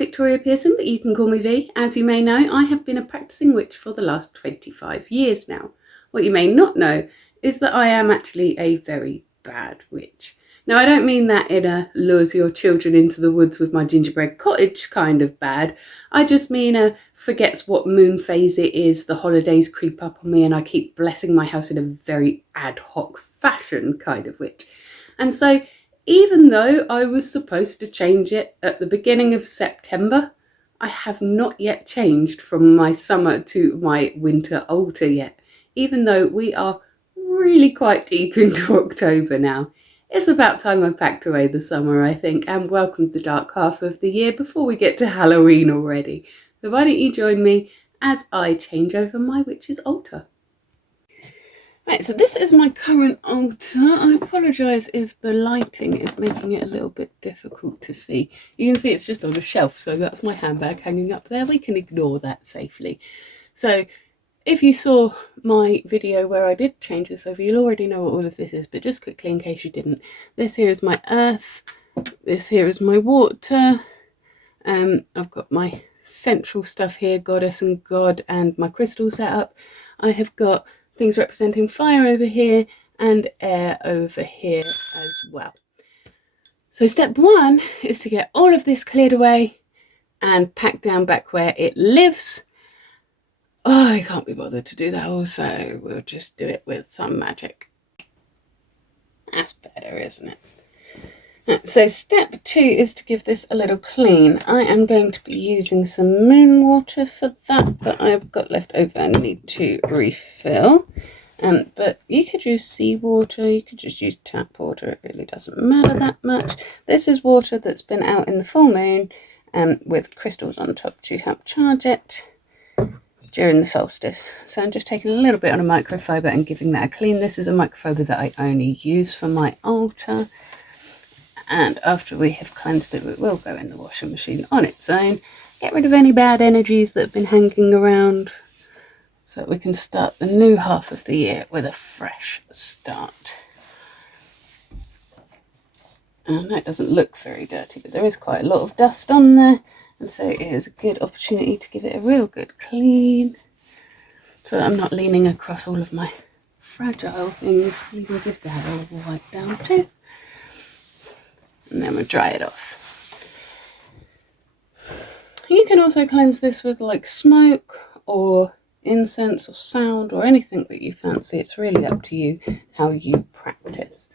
Victoria Pearson, but you can call me V. As you may know, I have been a practicing witch for the last 25 years now. What you may not know is that I am actually a very bad witch. Now, I don't mean that in a lures your children into the woods with my gingerbread cottage kind of bad. I just mean a forgets what moon phase it is, the holidays creep up on me and I keep blessing my house in a very ad hoc fashion kind of witch. And so even though I was supposed to change it at the beginning of September, I have not yet changed from my summer to my winter altar yet, even though we are really quite deep into October now. It's about time I packed away the summer, I think, and welcomed the dark half of the year before we get to Halloween already. So why don't you join me as I change over my witch's altar. Right, so this is my current altar. I apologise if the lighting is making it a little bit difficult to see. You can see it's just on a shelf, so that's my handbag hanging up there. We can ignore that safely. So if you saw my video where I did change this over, you'll already know what all of this is, but just quickly in case you didn't. This here is my earth, this here is my water, I've got my central stuff here, goddess and god, and my crystal set up. I have got things representing fire over here and air over here as well. So step one is to get all of this cleared away and packed down back where it lives. Oh, I can't be bothered to do that all, so we'll just do it with some magic. That's better, isn't it? Right, so step two is to give this a little clean. I am going to be using some moon water for that I've got left over and need to refill. But you could use seawater, you could just use tap water, it really doesn't matter that much. This is water that's been out in the full moon with crystals on top to help charge it during the solstice. So I'm just taking a little bit on a microfiber and giving that a clean. This is a microfiber that I only use for my altar. And after we have cleansed it, it will go in the washing machine on its own. Get rid of any bad energies that have been hanging around so that we can start the new half of the year with a fresh start. And that doesn't look very dirty, but there is quite a lot of dust on there. And so it is a good opportunity to give it a real good clean so that I'm not leaning across all of my fragile things. We can give that a little wipe down too. And then we'll dry it off. You can also cleanse this with like smoke or incense or sound or anything that you fancy. It's really up to you how you practice.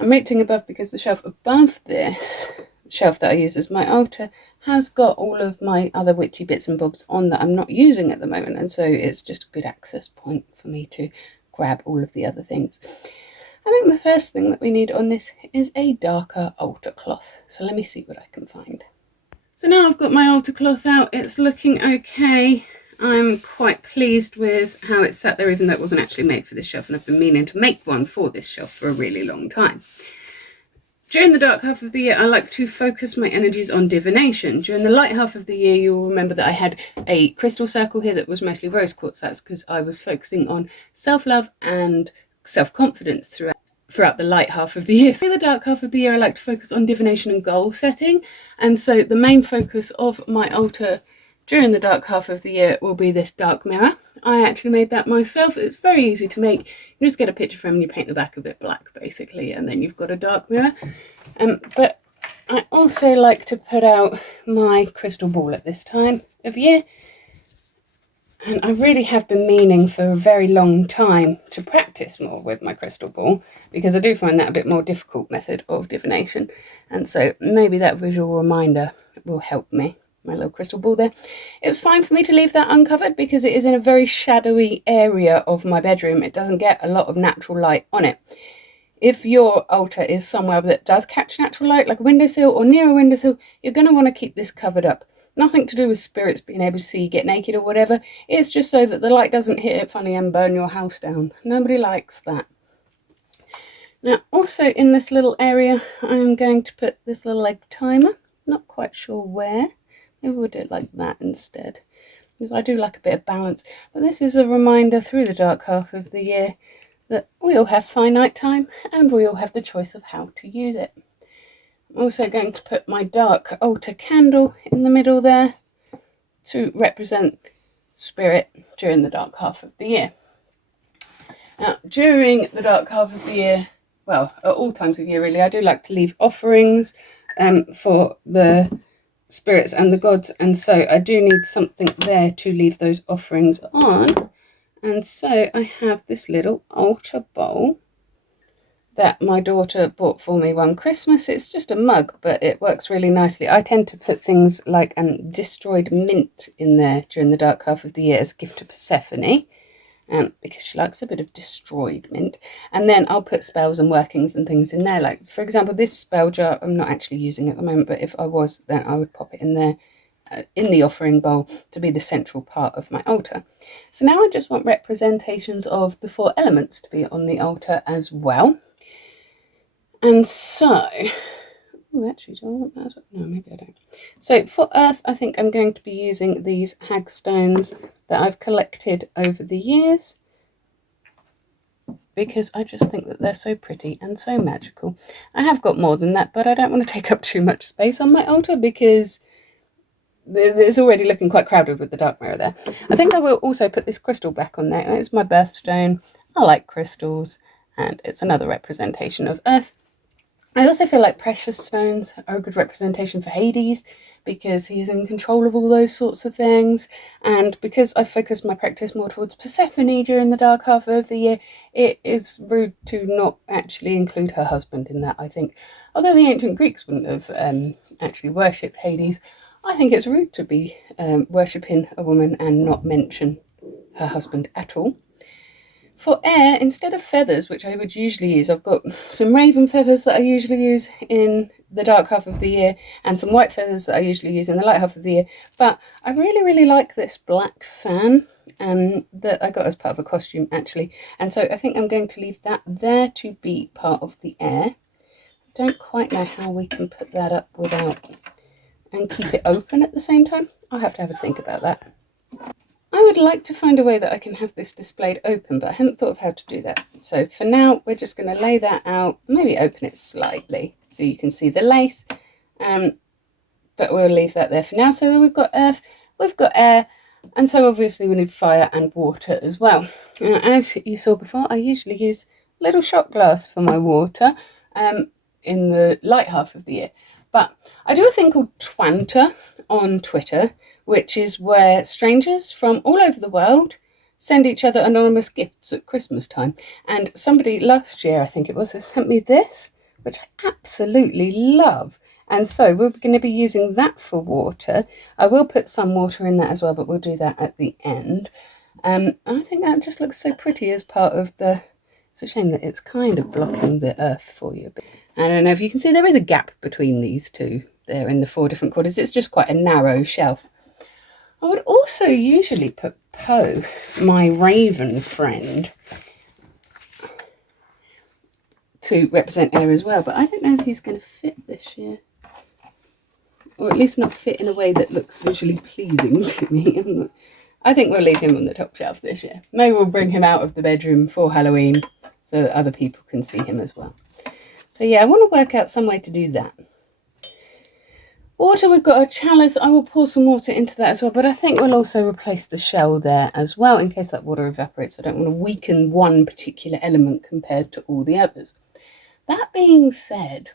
I'm reaching above because the shelf above this shelf that I use as my altar has got all of my other witchy bits and bobs on that I'm not using at the moment, and so it's just a good access point for me to grab all of the other things. I think the first thing that we need on this is a darker altar cloth, so let me see what I can find. So now I've got my altar cloth out, it's looking okay. I'm quite pleased with how it's sat there, even though it wasn't actually made for this shelf, and I've been meaning to make one for this shelf for a really long time. During the dark half of the year, I like to focus my energies on divination. During the light half of the year, you'll remember that I had a crystal circle here that was mostly rose quartz. That's because I was focusing on self-love and self-confidence throughout the light half of the year. In the dark half of the year, I like to focus on divination and goal setting. And so the main focus of my altar during the dark half of the year will be this dark mirror. I actually made that myself. It's very easy to make. You just get a picture frame and you paint the back of it black, basically, and then you've got a dark mirror. But I also like to put out my crystal ball at this time of year. And I really have been meaning for a very long time to practice more with my crystal ball, because I do find that a bit more difficult method of divination. And so maybe that visual reminder will help me. My little crystal ball there. It's fine for me to leave that uncovered because it is in a very shadowy area of my bedroom. It doesn't get a lot of natural light on it. If your altar is somewhere that does catch natural light, like a windowsill or near a windowsill, you're going to want to keep this covered up. Nothing to do with spirits being able to see you get naked or whatever. It's just so that the light doesn't hit it funny and burn your house down. Nobody likes that. Now, also in this little area, I'm going to put this little egg timer. Not quite sure where. Maybe we'll do it like that instead, because I do like a bit of balance. But this is a reminder through the dark half of the year that we all have finite time and we all have the choice of how to use it. also going to put my dark altar candle in the middle there to represent spirit during the dark half of the year. Now, during the dark half of the year, well, at all times of year really, I do like to leave offerings for the spirits and the gods, and so I do need something there to leave those offerings on. And so I have this little altar bowl that my daughter bought for me one Christmas. It's just a mug, but it works really nicely. I tend to put things like destroyed mint in there during the dark half of the year as a gift to Persephone, because she likes a bit of destroyed mint. And then I'll put spells and workings and things in there. Like, for example, this spell jar, I'm not actually using at the moment, but if I was, then I would pop it in there in the offering bowl to be the central part of my altar. So now I just want representations of the 4 elements to be on the altar as well. And so, actually, do I want that as well? No, maybe I don't. So for earth, I think I'm going to be using these hagstones that I've collected over the years, because I just think that they're so pretty and so magical. I have got more than that, but I don't want to take up too much space on my altar because it's already looking quite crowded with the dark mirror there. I think I will also put this crystal back on there. It's my birthstone. I like crystals, and it's another representation of earth. I also feel like precious stones are a good representation for Hades, because he's in control of all those sorts of things. And because I focus my practice more towards Persephone during the dark half of the year, it is rude to not actually include her husband in that, I think. Although the ancient Greeks wouldn't have actually worshipped Hades, I think it's rude to be worshipping a woman and not mention her husband at all. For air, instead of feathers, which I would usually use, I've got some raven feathers that I usually use in the dark half of the year, and some white feathers that I usually use in the light half of the year. But I really, really like this black fan that I got as part of a costume, actually. And so I think I'm going to leave that there to be part of the air. I don't quite know how we can put that up without and keep it open at the same time. I'll have to have a think about that. I would like to find a way that I can have this displayed open, but I hadn't thought of how to do that. So for now, we're just going to lay that out, maybe open it slightly so you can see the lace, but we'll leave that there for now. So we've got earth, we've got air, and so obviously we need fire and water as well. As you saw before, I usually use a little shot glass for my water in the light half of the year. But I do a thing called Twanta on Twitter, which is where strangers from all over the world send each other anonymous gifts at Christmas time. And somebody last year, I think it was, has sent me this, which I absolutely love. And so we're going to be using that for water. I will put some water in that as well, but we'll do that at the end. I think that just looks so pretty as part of the... It's a shame that it's kind of blocking the earth for you. But I don't know if you can see, there is a gap between these two there in the 4 different corners. It's just quite a narrow shelf. I would also usually put Poe, my raven friend, to represent air as well, but I don't know if he's going to fit this year. Or at least not fit in a way that looks visually pleasing to me. I think we'll leave him on the top shelf this year. Maybe we'll bring him out of the bedroom for Halloween so that other people can see him as well. So yeah, I want to work out some way to do that. Water, we've got a chalice. I will pour some water into that as well, but I think we'll also replace the shell there as well in case that water evaporates. I don't want to weaken one particular element compared to all the others. That being said,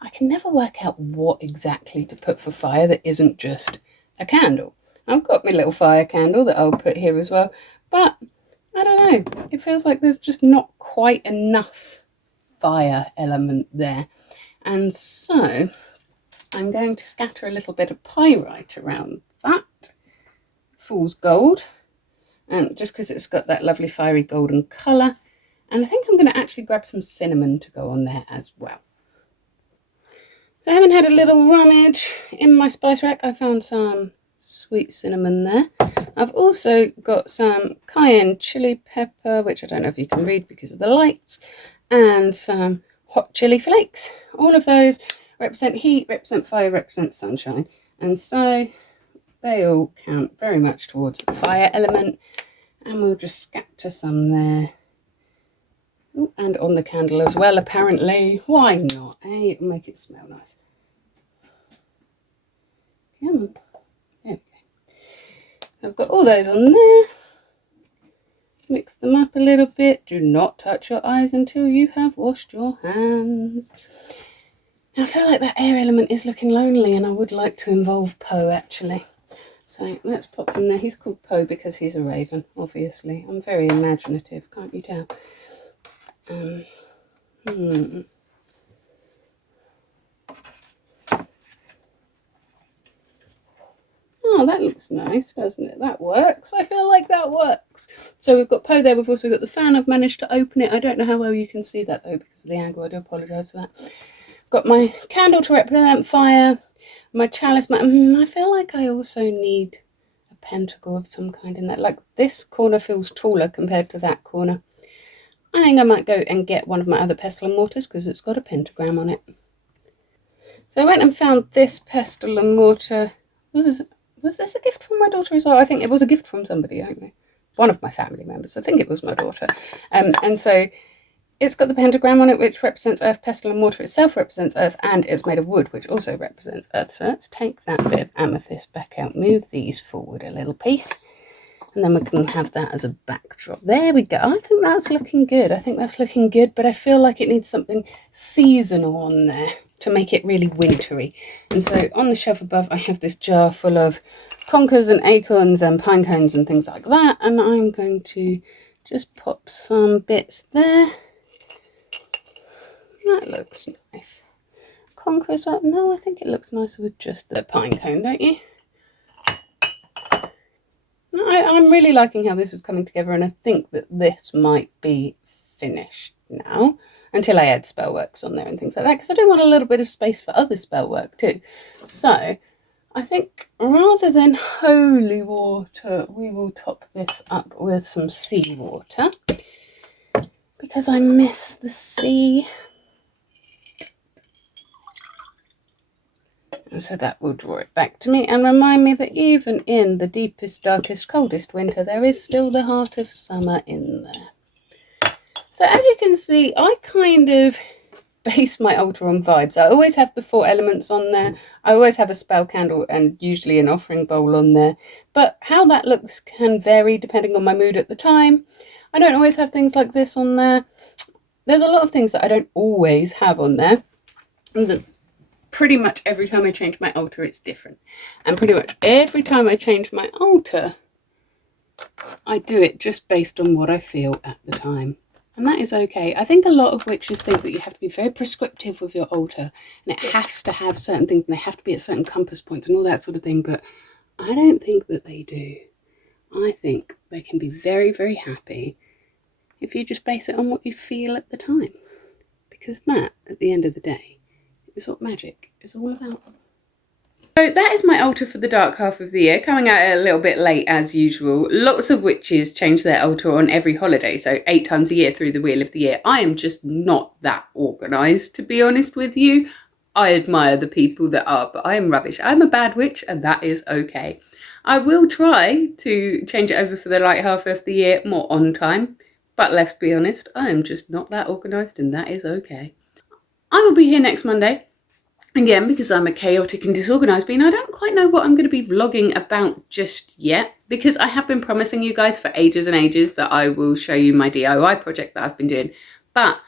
I can never work out what exactly to put for fire that isn't just a candle. I've got my little fire candle that I'll put here as well, but I don't know. It feels like there's just not quite enough fire element there. And so I'm going to scatter a little bit of pyrite around that. Fool's gold. And just because it's got that lovely fiery golden colour. And I think I'm going to actually grab some cinnamon to go on there as well. So I haven't had a little rummage in my spice rack. I found some sweet cinnamon there. I've also got some cayenne chili pepper, which I don't know if you can read because of the lights, and some hot chili flakes. All of those represent heat, represent fire, represent sunshine. And so they all count very much towards the fire element. And we'll just scatter some there. Ooh, and on the candle as well, apparently. Why not, eh? It'll make it smell nice. There we go. I've got all those on there. Mix them up a little bit. Do not touch your eyes until you have washed your hands. Now, I feel like that air element is looking lonely, and I would like to involve Poe actually. So let's pop him there. He's called Poe because he's a raven, obviously. I'm very imaginative, can't you tell? Oh, that looks nice, doesn't it? That works. I feel like that works. So we've got Poe there. We've also got the fan. I've managed to open it. I don't know how well you can see that, though, because of the angle. I do apologise for that. Got my candle to represent fire. My chalice. I feel like I also need a pentacle of some kind in that. Like, this corner feels taller compared to that corner. I think I might go and get one of my other pestle and mortars because it's got a pentagram on it. So I went and found this pestle and mortar. Was this a gift from my daughter as well? I think it was a gift from somebody, anyway. One of my family members. I think it was my daughter. And so it's got the pentagram on it, which represents earth. Pestle and mortar itself represents earth, and it's made of wood, which also represents earth. So let's take that bit of amethyst back out, move these forward a little piece, and then we can have that as a backdrop. There we go. I think that's looking good. But I feel like it needs something seasonal on there to make it really wintry. And so on the shelf above, I have this jar full of conkers and acorns and pine cones and things like that. And I'm going to just pop some bits there. That looks nice. Conker as well. No, I think it looks nicer with just the pine cone, don't you? I'm really liking how this is coming together, and I think that this might be finished now until I add spellworks on there and things like that, because I do want a little bit of space for other spellwork too. So I think rather than holy water, we will top this up with some seawater because I miss the sea. And so that will draw it back to me and remind me that even in the deepest, darkest, coldest winter, there is still the heart of summer in there. So as you can see, I kind of base my altar on vibes. I always have the 4 elements on there. I always have a spell candle and usually an offering bowl on there. But how that looks can vary depending on my mood at the time. I don't always have things like this on there. There's a lot of things that I don't always have on there. And pretty much every time I change my altar, it's different. And pretty much every time I change my altar, I do it just based on what I feel at the time. And that is okay. I think a lot of witches think that you have to be very prescriptive with your altar, and it has to have certain things, and they have to be at certain compass points and all that sort of thing. But I don't think that they do. I think they can be very, very happy if you just base it on what you feel at the time. Because that, at the end of the day, is what magic is all about. So that is my altar for the dark half of the year, coming out a little bit late as usual. Lots of witches change their altar on every holiday, so 8 times a year through the wheel of the year. I am just not that organised, to be honest with you. I admire the people that are, but I am rubbish. I'm a bad witch, and that is okay. I will try to change it over for the light half of the year more on time, but let's be honest, I am just not that organised, and that is okay. I will be here next Monday, again, because I'm a chaotic and disorganised being. I don't quite know what I'm going to be vlogging about just yet, because I have been promising you guys for ages and ages that I will show you my DIY project that I've been doing. But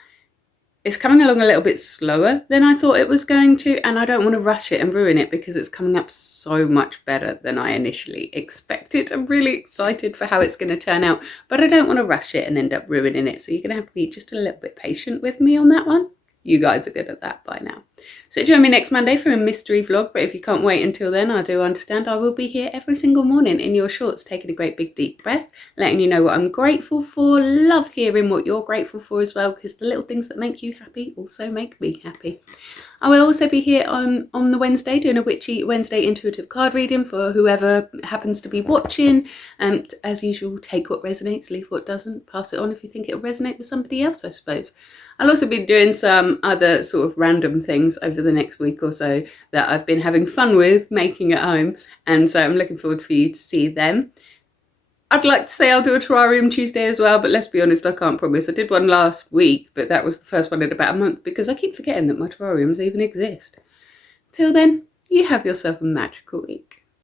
it's coming along a little bit slower than I thought it was going to, and I don't want to rush it and ruin it because it's coming up so much better than I initially expected. I'm really excited for how it's going to turn out, but I don't want to rush it and end up ruining it. So you're going to have to be just a little bit patient with me on that one. You guys are good at that by now. So join me next Monday for a mystery vlog, but if you can't wait until then, I do understand. I will be here every single morning in your shorts, taking a great big deep breath, letting you know what I'm grateful for. Love hearing what you're grateful for as well, because the little things that make you happy also make me happy. I will also be here on the Wednesday doing a Witchy Wednesday intuitive card reading for whoever happens to be watching. And as usual, take what resonates, leave what doesn't, pass it on if you think it'll resonate with somebody else, I suppose. I'll also be doing some other sort of random things over the next week or so that I've been having fun with making at home. And so I'm looking forward for you to see them. I'd like to say I'll do a terrarium Tuesday as well, but let's be honest, I can't promise. I did one last week, but that was the first one in about a month because I keep forgetting that my terrariums even exist. Till then, you have yourself a magical week.